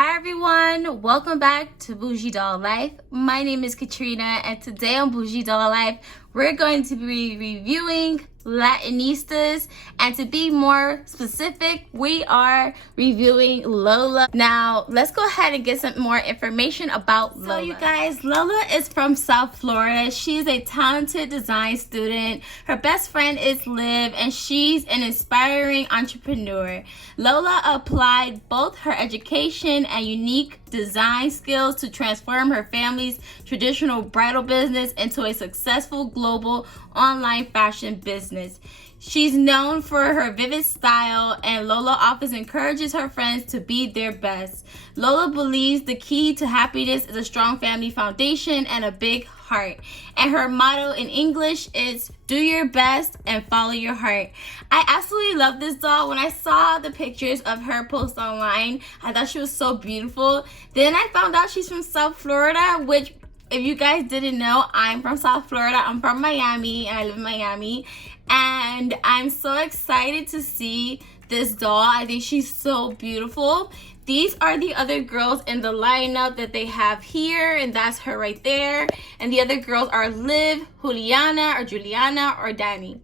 Hi everyone, welcome back to Bougie Doll Life. My name is Katrina and today on Bougie Doll Life we're going to be reviewing Latinistas, and to be more specific, we are reviewing Lola. Now let's go ahead and get some more information about Lola. So you guys, Lola is from South Florida. She's a talented design student. Her best friend is Liv and she's an inspiring entrepreneur. Lola applied both her education and unique design skills to transform her family's traditional bridal business into a successful global online fashion business. She's known for her vivid style, and Lola often encourages her friends to be their best. Lola believes the key to happiness is a strong family foundation and a big heart. And her motto in English is do your best and follow your heart. I absolutely love this doll. When I saw the pictures of her post online, I thought she was so beautiful. Then I found out she's from South Florida, which if you guys didn't know, I'm from South Florida. I'm from Miami and I live in Miami. And I'm so excited to see this doll. I think she's so beautiful. These are the other girls in the lineup that they have here, and that's her right there. And the other girls are Liv, Juliana, or Danny.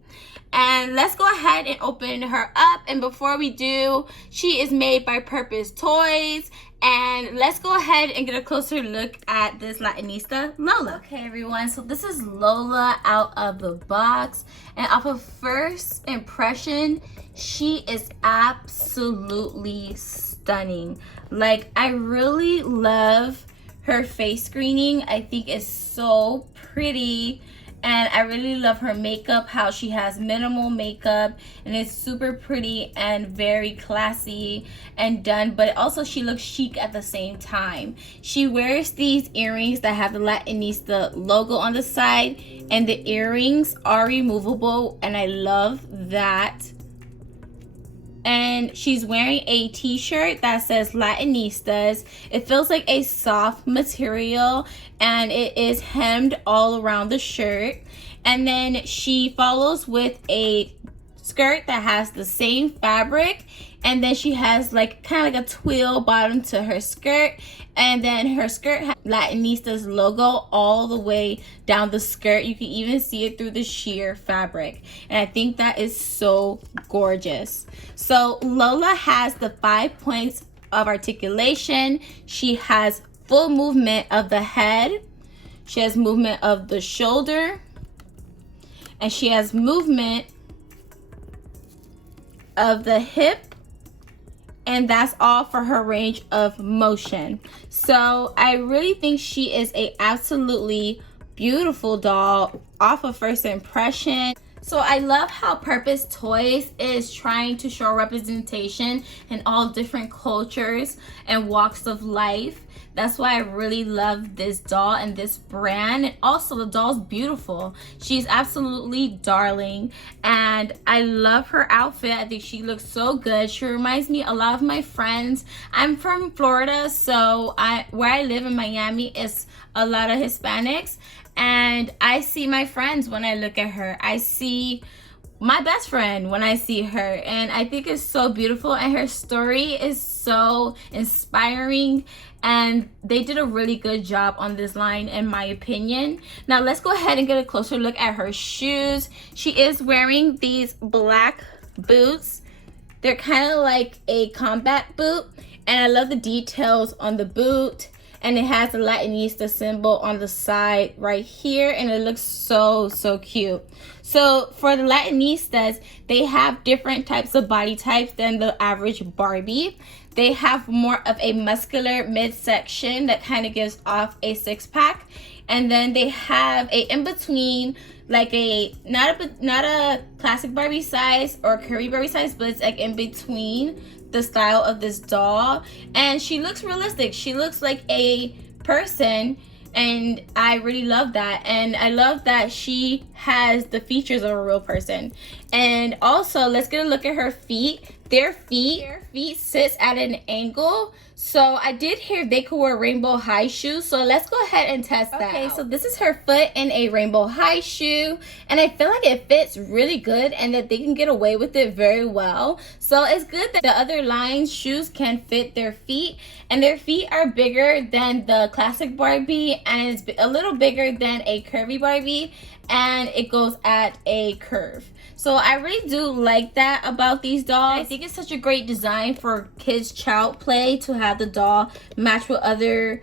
And let's go ahead and open her up. And before we do, she is made by Purpose Toys. And let's go ahead and get a closer look at this Latinista Lola. Okay, everyone, so this is Lola out of the box. And off of first impression, she is absolutely stunning. Like, I really love her face screening. I think it's so pretty. And I really love her makeup, how she has minimal makeup and it's super pretty and very classy and done, but also she looks chic at the same time. She wears these earrings that have the Latinista logo on the side, and the earrings are removable, and I love that. And she's wearing a t-shirt that says Latinistas. It feels like a soft material and it is hemmed all around the shirt. And then she follows with a skirt that has the same fabric, and then she has like kind of like a twill bottom to her skirt, and then her skirt has Latinistas logo all the way down the skirt. You can even see it through the sheer fabric, and I think that is so gorgeous. So Lola has the 5 points of articulation. She has full movement of the head, she has movement of the shoulder, and she has movement of the hip, and that's all for her range of motion. So I really think she is a absolutely beautiful doll off of first impression. So I love how Purpose Toys is trying to show representation in all different cultures and walks of life. That's why I really love this doll and this brand. And also the doll's beautiful. She's absolutely darling. And I love her outfit. I think she looks so good. She reminds me a lot of my friends. I'm from Florida, so where I live in Miami is a lot of Hispanics. And I see my friends when I look at her. I see my best friend when I see her, and I think it's so beautiful, and her story is so inspiring, and they did a really good job on this line in my opinion. Now let's go ahead and get a closer look at her shoes. She is wearing these black boots. They're kind of like a combat boot, and I love the details on the boot. And it has the Latinista symbol on the side right here, and it looks so cute. So for the Latinistas, they have different types of body types than the average Barbie. They have more of a muscular midsection that kind of gives off a six-pack, and then they have a in-between, like a not a classic Barbie size or curvy Barbie size, but it's like in between the style of this doll, and she looks realistic. She looks like a person, and I really love that. And I love that she has the features of a real person. And also, let's get a look at her feet. Their feet sits at an angle, So I did hear they could wear rainbow high shoes. So let's go ahead and test that. Okay, so this is her foot in a rainbow high shoe. And I feel like it fits really good and that they can get away with it very well. So it's good that the other line's shoes can fit their feet. And their feet are bigger than the classic Barbie. And it's a little bigger than a curvy Barbie. And it goes at a curve. So I really do like that about these dolls. I think it's such a great design for kids' child play to have the doll match with other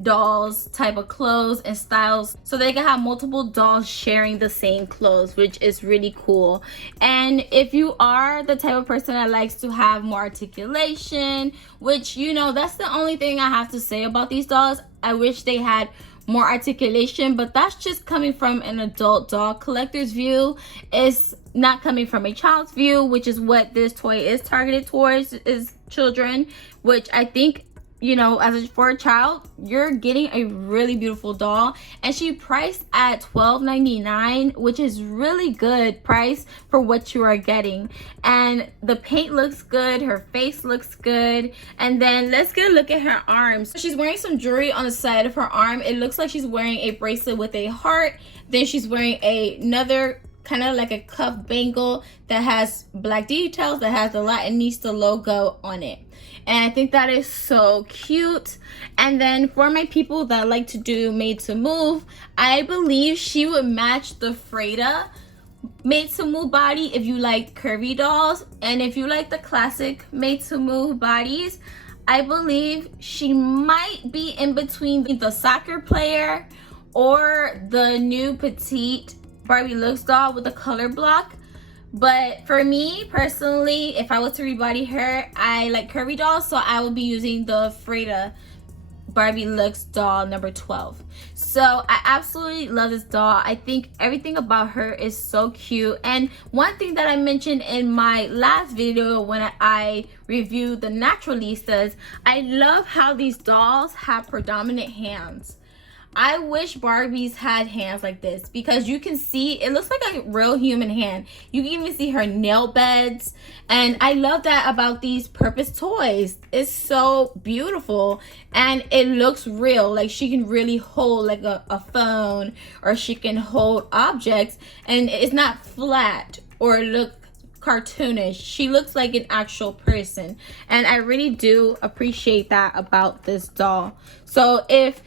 dolls type of clothes and styles, so they can have multiple dolls sharing the same clothes, which is really cool. And if you are the type of person that likes to have more articulation, which, you know, that's the only thing I have to say about these dolls. I wish they had more articulation, but that's just coming from an adult doll collector's view. It's not coming from a child's view, which is what this toy is targeted towards, is children, which I think, you know, for a child, you're getting a really beautiful doll. And she priced at $12.99, which is really good price for what you are getting. And the paint looks good, her face looks good. And then let's get a look at her arms. She's wearing some jewelry on the side of her arm. It looks like she's wearing a bracelet with a heart. Then she's wearing another kind of like a cuff bangle that has black details, that has the Latinista logo on it. And I think that is so cute. And then for my people that like to do made to move, I believe she would match the Freda made to move body if you like curvy dolls. And if you like the classic made to move bodies, I believe she might be in between the soccer player or the new petite Barbie Looks doll with a color block. But for me personally, if I was to rebody her, I like curvy dolls, so I will be using the Freda Barbie Looks doll number 12. So I absolutely love this doll. I think everything about her is so cute. And one thing that I mentioned in my last video when I reviewed the Naturalistas, I love how these dolls have predominant hands. I wish Barbies had hands like this, because you can see it looks like a real human hand. You can even see her nail beds, and I love that about these purpose toys. It's so beautiful and it looks real, like she can really hold like a phone, or she can hold objects, and it's not flat or look cartoonish. She looks like an actual person, and I really do appreciate that about this doll. So if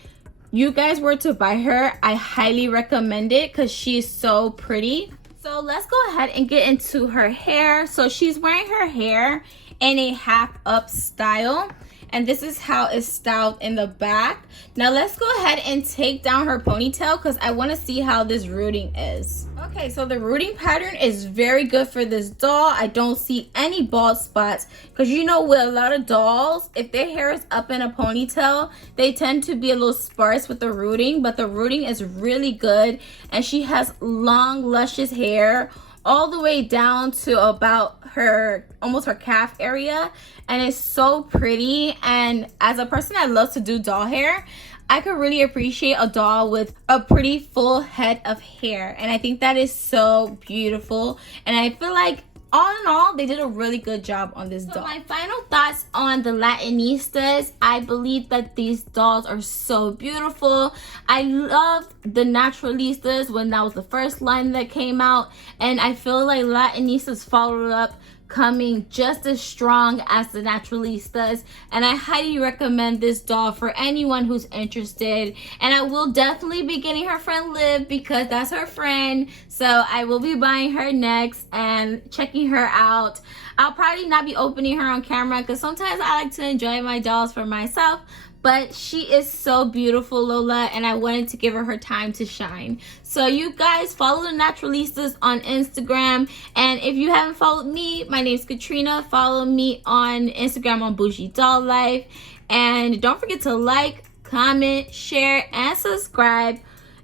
you guys were to buy her, I highly recommend it because she's so pretty. So let's go ahead and get into her hair. So she's wearing her hair in a half up style, and this is how it's styled in the back. Now let's go ahead and take down her ponytail because I want to see how this rooting is. Okay, so the rooting pattern is very good for this doll. I don't see any bald spots, because you know with a lot of dolls, if their hair is up in a ponytail, they tend to be a little sparse with the rooting, but the rooting is really good. And she has long luscious hair all the way down to about her, almost her calf area, and it's so pretty. And as a person that loves to do doll hair, I could really appreciate a doll with a pretty full head of hair, and I think that is so beautiful. And I feel like all in all, they did a really good job on this doll. My final thoughts on the Latinistas, I believe that these dolls are so beautiful. I love the Naturalistas when that was the first line that came out, and I feel like Latinistas followed up coming just as strong as the Naturalistas, and I highly recommend this doll for anyone who's interested. And I will definitely be getting her friend Liv, because that's her friend, so I will be buying her next and checking her out. I'll probably not be opening her on camera because sometimes I like to enjoy my dolls for myself, but she is so beautiful, Lola, and I wanted to give her time to shine. So you guys follow the Naturalistas on Instagram, and if you haven't followed me, my name's Katrina. Follow me on Instagram on Bougie Doll Life, and don't forget to like, comment, share, and subscribe,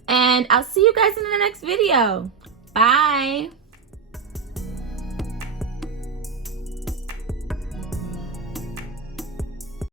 and I'll see you guys in the next video. Bye.